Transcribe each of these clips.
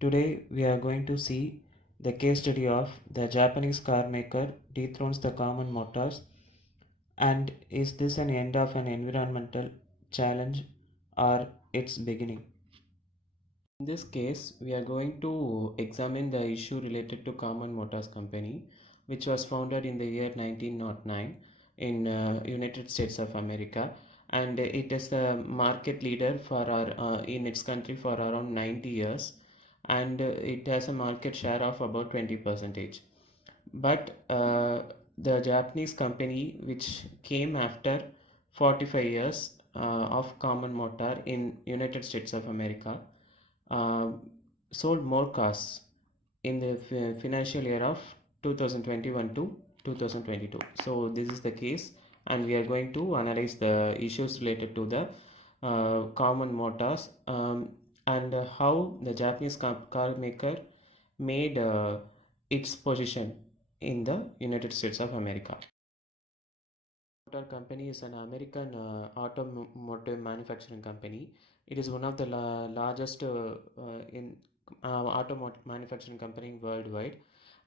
Today we are going to see the case study of the Japanese car maker dethrones the common motors, and is this an end of an environmental challenge or its beginning? In this case, we are going to examine the issue related to Common Motors Company, which was founded in the year 1909 in United States of America, and it is the market leader for our in its country for around 90 years, and it has a market share of about 20%. But the Japanese company, which came after 45 years of Common Motor in United States of America, uh, sold more cars in the financial year of 2021 to 2022. So this is the case, and we are going to analyze the issues related to the common motors, and how the Japanese car maker made its position in the United States of America. Motor Company is an American automotive manufacturing company. It is one of the largest in automotive manufacturing company worldwide,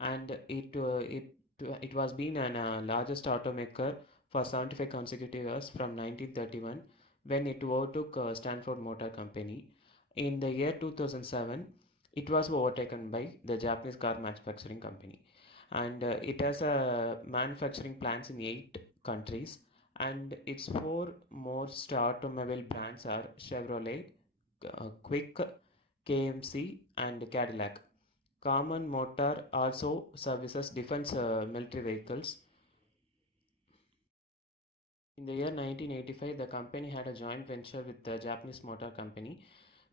and it was been an largest automaker for 75 consecutive years from 1931 when it overtook Stanford Motor Company. In the year 2007, it was overtaken by the Japanese car manufacturing company, and it has manufacturing plants in 8 countries, and its four most automobile brands are Chevrolet, Quick, KMC, and Cadillac. Common Motor also services defense military vehicles. In the year 1985, the company had a joint venture with the Japanese Motor Company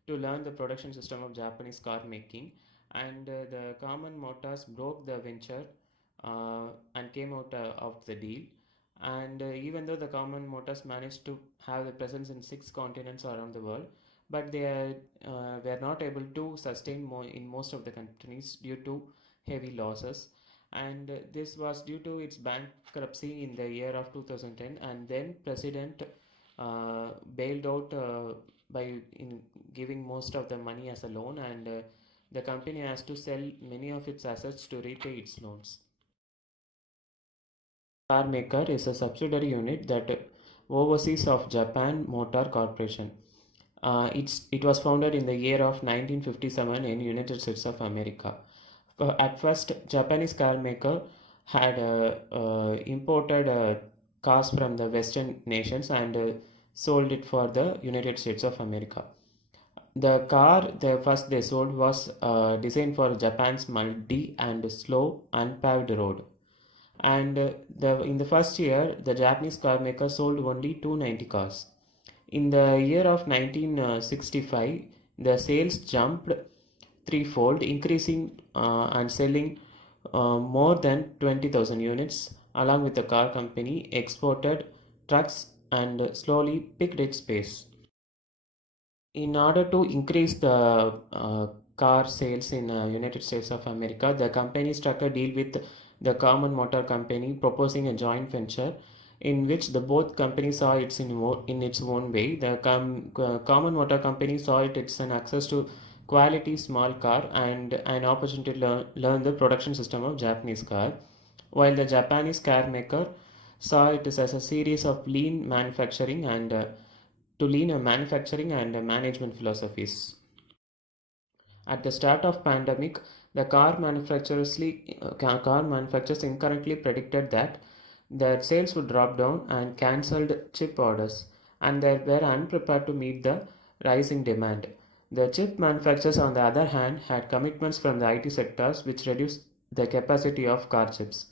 to learn the production system of Japanese car making, and the Common Motors broke the venture and came out of the deal. And even though the Common Motors managed to have the presence in 6 continents around the world, but they were not able to sustain more in most of the countries due to heavy losses, and this was due to its bankruptcy in the year of 2010, and then president bailed out by in giving most of the money as a loan, and the company has to sell many of its assets to repay its loans. Car maker is a subsidiary unit that oversees of Japan Motor Corporation. It was founded in the year of 1957 in United States of America. At first, Japanese car maker had imported cars from the Western nations and sold it for the United States of America. The car the first they sold was designed for Japan's muddy and slow unpaved road. And in the first year, the Japanese car maker sold only 290 cars. In the year of 1965, the sales jumped threefold, increasing and selling more than 20,000 units. Along with the car company, exported trucks and slowly picked its pace. In order to increase the car sales in United States of America, the company struck a deal with the Common Motor Company, proposing a joint venture in which the both companies saw it in its own way. The Common Motor Company saw it's an access to quality small car and an opportunity to learn the production system of Japanese car, while the Japanese car maker saw it as a series of lean manufacturing and to lean manufacturing and management philosophies. At the start of pandemic, the car manufacturers incorrectly predicted that their sales would drop down and cancelled chip orders, and they were unprepared to meet the rising demand. The chip manufacturers, on the other hand, had commitments from the IT sectors which reduced the capacity of car chips.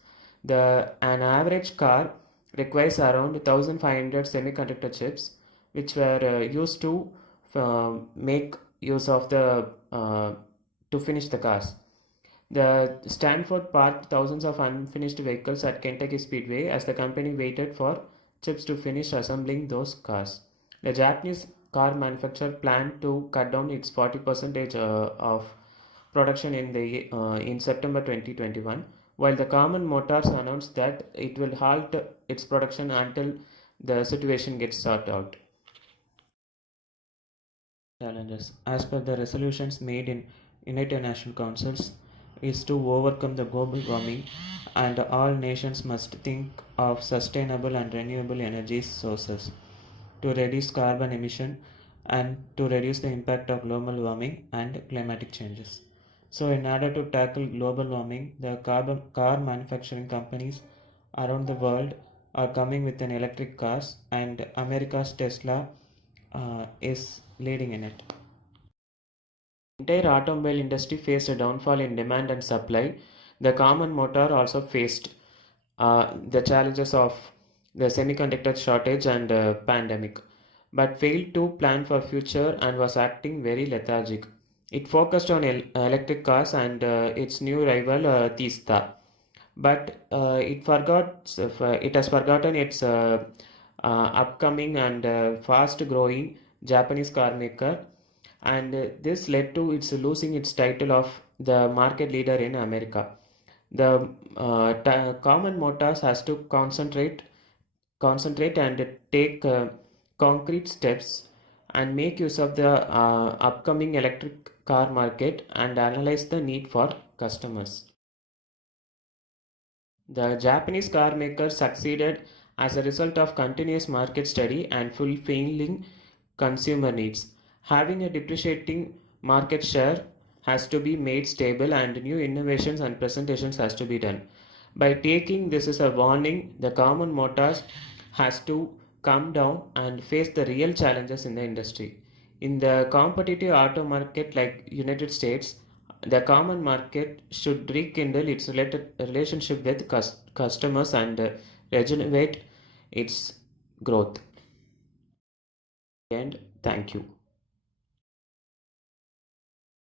An average car requires around 1500 semiconductor chips, which were used to make use of the to finish the cars. The Stanford parked thousands of unfinished vehicles at Kentucky Speedway as the company waited for chips to finish assembling those cars. The Japanese car manufacturer planned to cut down its 40% of production in September 2021, while the Common Motors announced that it will halt its production until the situation gets sorted out. Challenges. As per the resolutions made in United Nations Councils is to overcome the global warming, and all nations must think of sustainable and renewable energy sources to reduce carbon emission and to reduce the impact of global warming and climatic changes. So, in order to tackle global warming, the carbon car manufacturing companies around the world are coming with an electric cars, and America's Tesla is leading in it. Entire automobile industry faced a downfall in demand and supply. The common motor also faced the challenges of the semiconductor shortage and pandemic, but failed to plan for future and was acting very lethargic. It focused on electric cars and its new rival Tista, but it has forgotten its upcoming and fast growing Japanese car maker, and this led to its losing its title of the market leader in America. The common motors has to concentrate and take concrete steps and make use of the upcoming electric car market and analyze the need for customers. The Japanese car maker succeeded as a result of continuous market study and fulfilling consumer needs. Having a depreciating market share has to be made stable, and new innovations and presentations has to be done. By taking this as a warning, the common motors has to come down and face the real challenges in the industry. In the competitive auto market like United States, the common market should rekindle its related relationship with customers and regenerate its growth. And thank you.